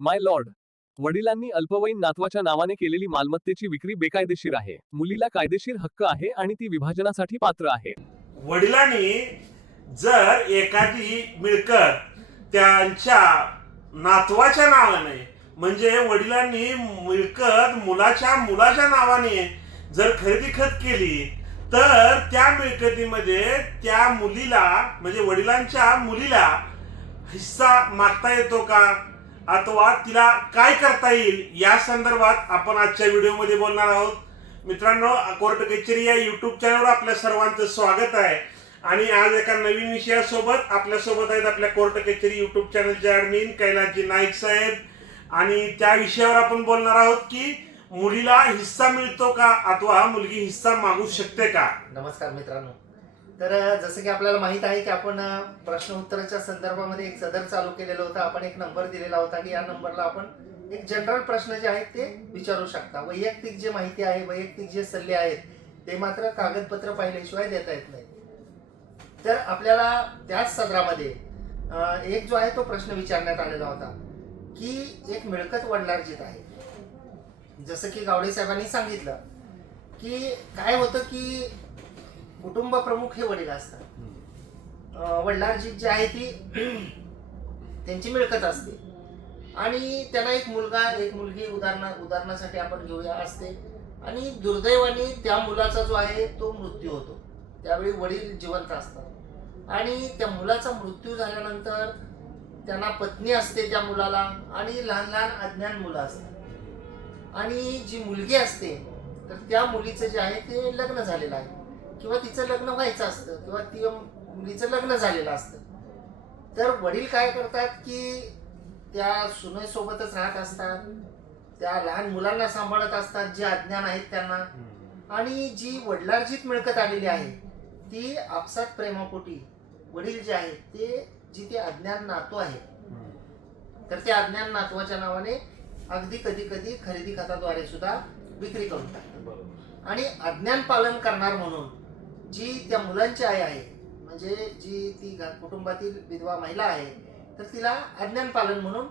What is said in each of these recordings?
माय Lord, वडिलांनी अल्पवयीन नातवाच्या नावाने केलेली मालमत्तेची विक्री बेकायदेशीर आहे. मुलीला कायदेशीर हक्क आहे आणि ती विभाजनासाठी पात्र आहे. वडिलांनी जर एखादी मिळकत त्यांच्या नातवाच्या नावाने म्हणजे वडिलांनी मिळकत मुलाच्या नावाने जर खरेदी खत केली तर त्या मिळकतीमध्ये त्या मुलीला म्हणजे वडिलांच्या मुलीला हिस्सा मागता येतो का अथवा तिला काय करता येईल या संदर्भात आपण आजच्या व्हिडिओमध्ये बोलणार आहोत. मित्रांनो, कोर्ट कचेरी या युट्यूब चॅनलवर आपल्या सर्वांचं स्वागत आहे आणि आज एका नवीन विषयासोबत आपल्यासोबत आहेत आपल्या कोर्ट कचेरी युट्यूब चॅनलचे ॲडमिन कैलासजी नाईक साहेब आणि त्या विषयावर आपण बोलणार आहोत की मुलीला हिस्सा मिळतो का अथवा मुलगी हिस्सा मागू शकते का. नमस्कार मित्रांनो. तर जसं की आपल्याला माहित आहे की आपण प्रश्न उत्तराच्या संदर्भामध्ये एक सदर चालू केलेलं होतं. आपण एक नंबर दिलेला होता की या नंबरला आपण एक जनरल प्रश्न जे आहेत ते विचारू शकता. वैयक्तिक जे माहिती आहे, वैयक्तिक जे सल्ले आहेत ते मात्र कागदपत्र पाहिल्याशिवाय देता येत नाही. तर आपल्याला त्याच सदरामध्ये एक जो आहे तो प्रश्न विचारण्यात आलेला होता की एक मिळकत वडिलार्जित आहे. जसं की गावडे साहेबांनी सांगितलं की काय होतं की कुटुंब प्रमुख हे वडील असतात. वडिलार्जित जे आहे ती त्यांची मिळकत असते आणि त्यांना एक मुलगा एक मुलगी उदाहरणासाठी आपण घेऊया असते आणि दुर्दैवाने त्या मुलाचा जो आहे तो मृत्यू होतो. त्यावेळी वडील जिवंत असतात आणि त्या मुलाचा मृत्यू झाल्यानंतर त्यांना पत्नी असते त्या मुलाला आणि लहान लहान अज्ञान मुलं असतात आणि जी मुलगी असते तर त्या मुलीचं जे आहे ते लग्न झालेलं आहे किंवा तिचं लग्न व्हायचं असतं किंवा ती मुलीचं लग्न झालेलं असतं. तर वडील काय करतात की त्या सुनेसोबतच राहत असतात, त्या लहान मुलांना सांभाळत असतात जे अज्ञान आहेत त्यांना, आणि जी वडिलार्जित मिळकत आलेली आहे ती आपसात प्रेमापोटी वडील जे आहेत ते अज्ञान नातू आहे तर त्या अज्ञान नातवाच्या नावाने अगदी कधी कधी खरेदी खताद्वारे सुद्धा विक्री करून टाकतात. आणि अज्ञान पालन करणार म्हणून जी त्या मुलांची आई आहे म्हणजे जी ती कुटुंबातील विधवा महिला आहे तर तिला अज्ञान पालन म्हणून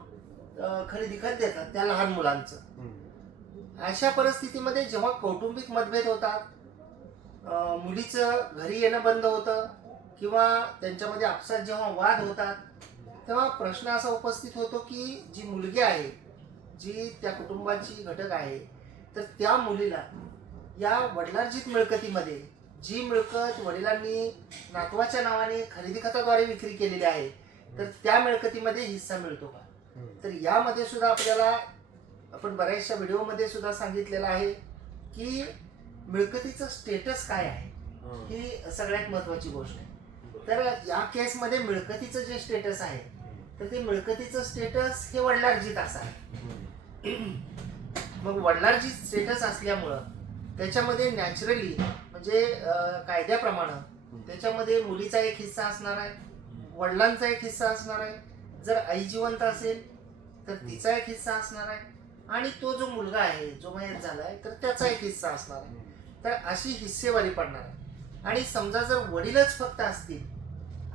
खरेदी खत देतात त्या लहान मुलांचं. अशा परिस्थितीमध्ये जेव्हा कौटुंबिक मतभेद होतात, मुलीचं घरी येणं बंद होतं किंवा त्यांच्यामध्ये आपसात जेव्हा वाद होतात तेव्हा प्रश्न असा उपस्थित होतो की जी मुलगी आहे जी त्या कुटुंबाची घटक आहे तर त्या मुलीला या वडिलार्जित मिळकतीमध्ये जी मिळकत वडिलांनी नातवाच्या नावाने खरेदी खताद्वारे विक्री केलेली आहे तर त्या मिळकतीमध्ये हिस्सा मिळतो का. तर यामध्ये सुद्धा आपल्याला आपण बऱ्याचशा व्हिडिओमध्ये सुद्धा सांगितलेलं आहे की मिळकतीचं स्टेटस काय आहे ही सगळ्यात महत्वाची गोष्ट आहे. तर या केसमध्ये मिळकतीचं जे स्टेटस आहे तर ते मिळकतीचं स्टेटस हे वडिलार्जित असं आहे. मग वडिलार्जित स्टेटस असल्यामुळं त्याच्यामध्ये नॅचरली म्हणजे कायद्याप्रमाणे त्याच्यामध्ये मुलीचा एक हिस्सा असणार आहे, वडिलांचा एक हिस्सा असणार आहे, जर आई जिवंत असेल तर तिचा एक हिस्सा असणार आहे आणि तो जो मुलगा आहे जो मयत झाला आहे तर त्याचा एक हिस्सा असणार आहे. तर अशी हिस्सेवारी पडणार आहे. आणि समजा जर वडीलच फक्त असतील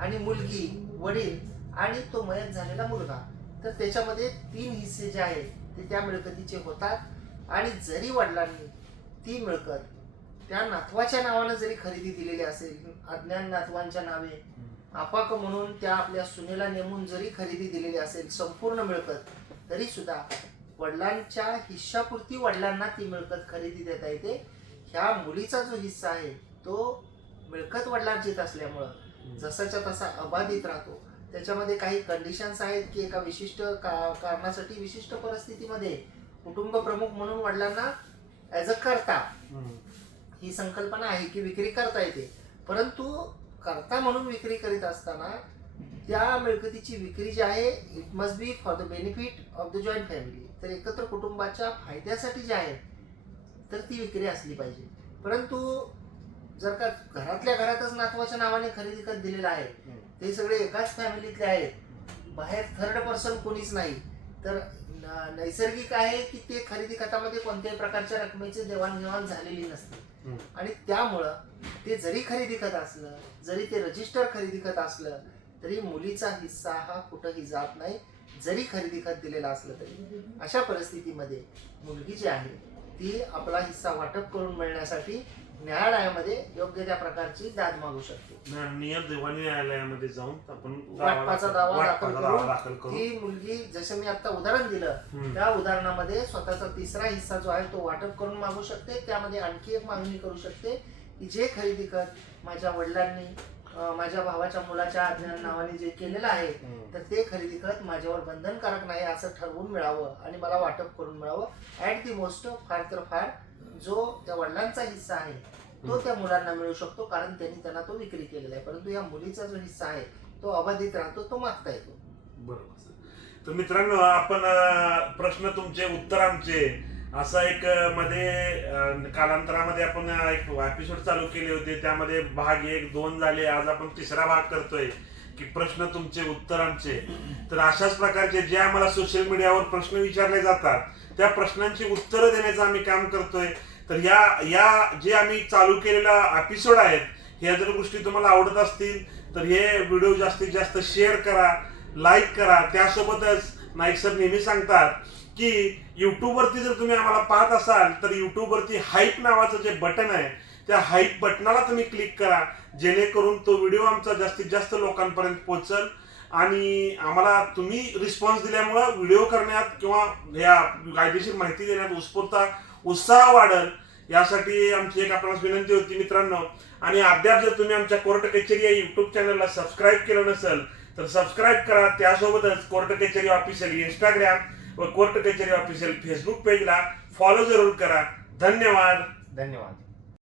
आणि मुलगी, वडील आणि तो मयत झालेला मुलगा तर त्याच्यामध्ये 3 हिस्से जे आहेत ते त्या मिळकतीचे होतात. आणि जरी वडिलांनी ती मिळकत त्या नातवाच्या नावानं जरी खरेदी दिलेली असेल, अज्ञान नातवांच्या नावे आपाक म्हणून त्या आपल्या सुनेला नेमून जरी खरेदी दिलेली असेल संपूर्ण मिळकत, तरी सुद्धा वडिलांच्या हिस्सापुरती वडिलांना ती मिळकत खरेदी देता येते. ह्या मुलीचा जो हिस्सा आहे तो मिळकत वडिलांचीच असल्यामुळं जसाच्या तसा अबाधित राहतो. त्याच्यामध्ये काही कंडिशन्स आहेत की एका विशिष्ट कारणासाठी विशिष्ट परिस्थितीमध्ये कुटुंब प्रमुख म्हणून वडिलांना ॲज अ करता ही संकल्पना आहे की विक्री करता येते. परंतु करता म्हणून विक्री करीत असताना त्या मिळकतीची विक्री जी आहे it must be for the benefit of the joint family, तर एकत्र कुटुंबाच्या फायद्यासाठी जी आहे तर ती विक्री असली पाहिजे. परंतु जर का घरातल्या घरातच नातवाच्या नावाने खरेदी खत दिलेलं आहे, ते सगळे एकाच फॅमिलीतले आहेत, बाहेर थर्ड पर्सन कोणीच नाही, तर नैसर्गिक आहे की ते खरेदी खतामध्ये कोणत्याही प्रकारच्या रकमेची देवाणघेवाण झालेली नसते. आणि त्यामुळं ते जरी खरेदी खत असलं, जरी ते रजिस्टर खरेदी खत असलं तरी मुलीचा हिस्सा हा कुठंही जात नाही. जरी खरेदी खत दिलेलं असलं तरी अशा परिस्थितीमध्ये मुलगी जी आहे ती आपला हिस्सा वाटप करून मिळण्यासाठी न्यायालयामध्ये योग्य त्या प्रकारची दाद मागू शकते. नियत दिवाणी न्यायालयामध्ये जाऊन आपण वाटपाचा दावा दाखल दाखल करून करून ती मुलगी, जसं मी आता उदाहरण दिलं त्या उदाहरणामध्ये स्वतःचा तिसरा हिस्सा जो आहे तो वाटप करून मागू शकते. त्यामध्ये आणखी एक मागणी करू शकते की जे खरेदी खत माझ्या वडिलांनी माझ्या भावाच्या मुलाच्या नावाने जे केलेलं आहे तर ते खरेदी खत माझ्यावर बंधनकारक नाही असं ठरवून मिळावं आणि मला वाटप करून मिळावं. ॲट दी मोस्ट फार तर फार जो त्या वडिलांचा हिस्सा आहे तो त्या मुलांना मिळू शकतो, कारण त्यांना तो विक्री केलेला आहे. परंतु या मुलीचा जो हिस्सा आहे तो अबाधित राहतो, तो मागता येतो. बरोबर. तर मित्रांनो, आपण प्रश्न तुमचे उत्तर आमचे असा एक मध्ये कालांतरामध्ये आपण एक एपिसोड चालू केले होते. त्यामध्ये भाग 1, 2 झाले. आज आपण तिसरा भाग करतोय की प्रश्न तुमचे उत्तर आमचे. तर अशाच प्रकारचे जे आम्हाला सोशल मीडियावर प्रश्न विचारले जातात त्या प्रश्नांची उत्तरं देण्याचं आम्ही काम करतोय. तर या जे आम्ही चालू केलेला एपिसोड आहेत, ह्या जर गोष्टी तुम्हाला आवडत असतील तर हे व्हिडिओ जास्तीत जास्त शेअर करा, लाईक करा. त्यासोबतच नाईक सर नेहमी सांगतात की युट्यूबवरती जर तुम्ही आम्हाला पाहत असाल तर युट्यूबवरती हाईप नावाचं जे बटन आहे त्या हाईप बटनाला तुम्ही क्लिक करा, जेणेकरून तो व्हिडिओ आमचा जास्तीत जास्त लोकांपर्यंत पोहोचल. आणि आम्हाला तुम्ही रिस्पॉन्स दिल्यामुळं व्हिडिओ करण्यात किंवा या कायदेशीर माहिती देण्यात उत्साह वाढेल. यासाठी आमची एक आपणास विनंती होती मित्रांनो. आणि अद्याप जर तुम्ही आमच्या कोर्ट कचेरी या युट्यूब चॅनलला सबस्क्राईब केलं नसेल तर सबस्क्राईब करा. त्यासोबतच कोर्ट कचेरी ऑफिशियल इंस्टाग्राम व कोर्ट कचेरी ऑफिशियल फेसबुक पेजला फॉलो जरूर करा. धन्यवाद.